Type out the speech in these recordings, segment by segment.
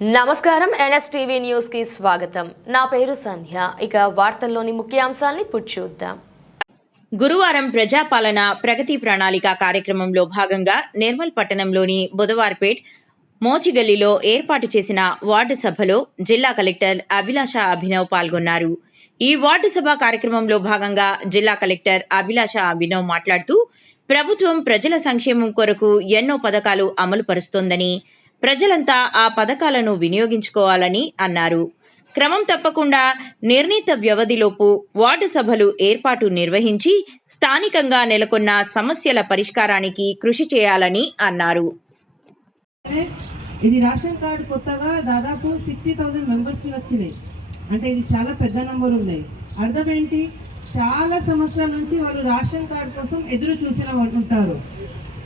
నమస్కారం NSTV news కి స్వాగతం. నా పేరు సంధ్య. ఇక వార్తల్లోని ముఖ్యాంశాలను ఇప్పుడు చూద్దాం. గురువారం ప్రజాపాలన ప్రగతి ప్రణాళిక కార్యక్రమంలో భాగంగా నిర్మల్ పట్టణంలోని బుధవార్పేట్ మోచిగల్లిలో ఏర్పాటు చేసిన వార్డు సభలో జిల్లా కలెక్టర్ అభిలాష అభినవ్ పాల్గొన్నారు. ఈ వార్డు సభ కార్యక్రమంలో భాగంగా జిల్లా కలెక్టర్ అభిలాష అభినవ్ మాట్లాడుతూ ప్రభుత్వం ప్రజల సంక్షేమం కొరకు ఎన్నో పథకాలు అమలు పరుస్తోందని, ప్రజలంతా ఆ పథకాలను వినియోగించుకోవాలని అన్నారు. క్రమం తప్పకుండా నిర్ణీత వ్యవధిలోపు వార్డు సభలు ఏర్పాటు నిర్వహించి స్థానికంగా నెలకొన్న సమస్యల పరిష్కారానికి కృషి చేయాలని అన్నారు. ఇది రేషన్ కార్డు కొత్తగా దాదాపు 60,000 మెంబర్స్ వచ్చినాయి. అంటే ఇది చాలా పెద్ద నంబర్ ఉన్నాయి. అర్థం ఏంటి? చాలా సంవత్సరాల నుంచి వాళ్ళు రేషన్ కార్డు కోసం ఎదురు చూసిన ఉంటారు.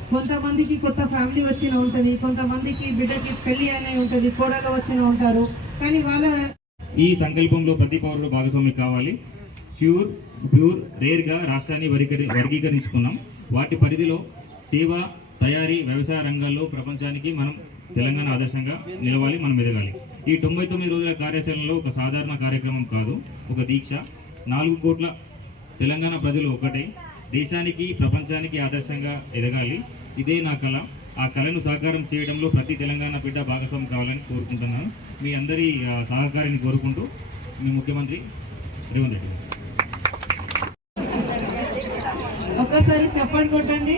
కొంతమందికి కొత్త ఫ్యామిలీ వచ్చిన ఉంటుంది, కొంతమందికి బిడ్డకి పెళ్లి అనే ఉంటుంది, కోడలు వచ్చిన ఉంటారు. కానీ వాళ్ళ ఈ సంకల్పంలో ప్రతి పౌరుడు భాగస్వామి కావాలి. ప్యూర్ రేర్గా రాష్ట్రాన్ని వర్గీకరించుకున్నాం. వాటి పరిధిలో సేవ, తయారీ, వ్యవసాయ రంగాల్లో ప్రపంచానికి మనం తెలంగాణ ఆదర్శంగా నిలవాలి, మనం ఎదగాలి. ఈ 99 రోజుల కార్యాచరణలో ఒక సాధారణ కార్యక్రమం కాదు, ఒక దీక్ష. 4 కోట్ల తెలంగాణ ప్రజలు ఒకటే దేశానికి, ప్రపంచానికి ఆదర్శంగా ఎదగాలి. ఇదే నా కళ. ఆ కళను సాకారం చేయడంలో ప్రతి తెలంగాణ బిడ్డ భాగస్వామి కావాలని కోరుకుంటున్నాను. మీ అందరి సహకారాన్ని కోరుకుంటూ మీ ముఖ్యమంత్రి రేవంత్ రెడ్డి. ఒక్కసారి చెప్పండి కొట్టండి.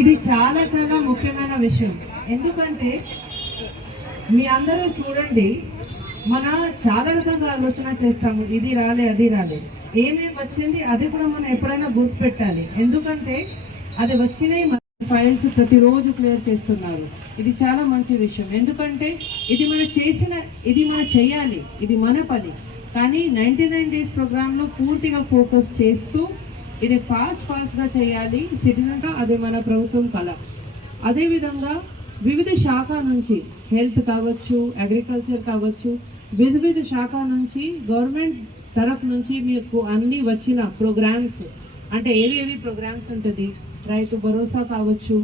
ఇది చాలా చాలా ముఖ్యమైన విషయం. ఎందుకంటే మీ అందరూ చూడండి, మన చాలా రకంగా ఆలోచన చేస్తాము. ఇది రాలే, అది రాలే, ఏమేమి వచ్చింది అది కూడా మనం ఎప్పుడైనా గుర్తు పెట్టాలి. ఎందుకంటే అది వచ్చినాయి ఫైల్స్ ప్రతిరోజు క్లియర్ చేస్తున్నారు. ఇది చాలా మంచి విషయం. ఎందుకంటే ఇది మనం చేయాలి, ఇది మన పని. కానీ 99 డేస్ ప్రోగ్రాంలో పూర్తిగా ఫోకస్ చేస్తూ ఇది ఫాస్ట్గా చేయాలి సిటిజన్స్. అది మన ప్రభుత్వం కళ. అదేవిధంగా వివిధ శాఖ నుంచి, హెల్త్ కావచ్చు, అగ్రికల్చర్ కావచ్చు, వివిధ శాఖ నుంచి గవర్నమెంట్ తరఫు నుంచి మీకు అన్ని వచ్చిన ప్రోగ్రామ్స్, అంటే ఏవి ప్రోగ్రామ్స్ ఉంటుంది, రైతు భరోసా కావచ్చు,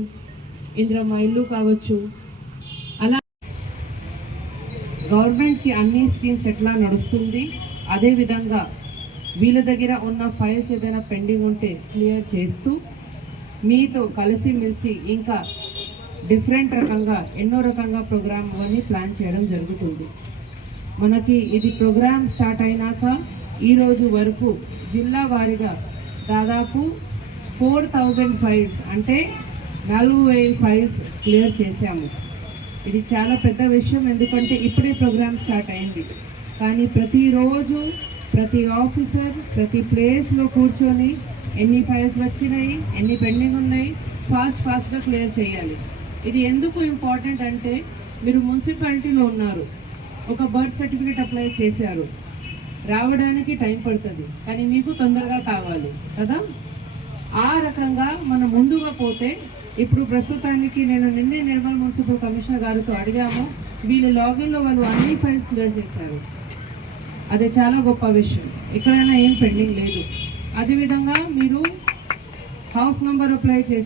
ఇందిరమ్మ ఇల్లు కావచ్చు, అలా గవర్నమెంట్కి అన్ని స్కీమ్స్ ఎట్లా నడుస్తుంది. అదేవిధంగా వీళ్ళ దగ్గర ఉన్న ఫైల్స్ ఏదైనా పెండింగ్ ఉంటే క్లియర్ చేస్తూ మీతో కలిసిమెలిసి ఇంకా డిఫరెంట్ రకంగా ఎన్నో రకంగా ప్రోగ్రామ్ అని ప్లాన్ చేయడం జరుగుతుంది. మనకి ఇది ప్రోగ్రామ్ స్టార్ట్ అయినాక ఈరోజు వరకు జిల్లా వారీగా దాదాపు 4,000 ఫైల్స్, అంటే 40,000 ఫైల్స్ క్లియర్ చేశాము. ఇది చాలా పెద్ద విషయం. ఎందుకంటే ఇప్పుడే ప్రోగ్రామ్ స్టార్ట్ అయింది. కానీ ప్రతిరోజు ప్రతి ఆఫీసర్ ప్రతి ప్లేస్లో కూర్చొని ఎన్ని ఫైల్స్ వచ్చినాయి, ఎన్ని పెండింగ్ ఉన్నాయి, ఫాస్ట్గా క్లియర్ చేయాలి. ఇది ఎందుకు ఇంపార్టెంట్ అంటే, మీరు మున్సిపాలిటీలో ఉన్నారు, ఒక బర్త్ సర్టిఫికేట్ అప్లై చేశారు, రావడానికి టైం పడుతుంది, కానీ మీకు తొందరగా కావాలి కదా. ఆ రకంగా మనం ముందుగా పోతే, ఇప్పుడు ప్రస్తుతానికి నేను నిన్నే నిర్మల్ మున్సిపల్ కమిషనర్ గారితో అడిగాము. వీళ్ళు లాగిన్లో వాళ్ళు అన్ని ఫైల్స్ క్లియర్ చేశారు. అది చాలా గొప్ప విషయం. ఎక్కడైనా ఏం పెండింగ్ లేదు. అదేవిధంగా మీరు హౌస్ నెంబర్ అప్లై చేసి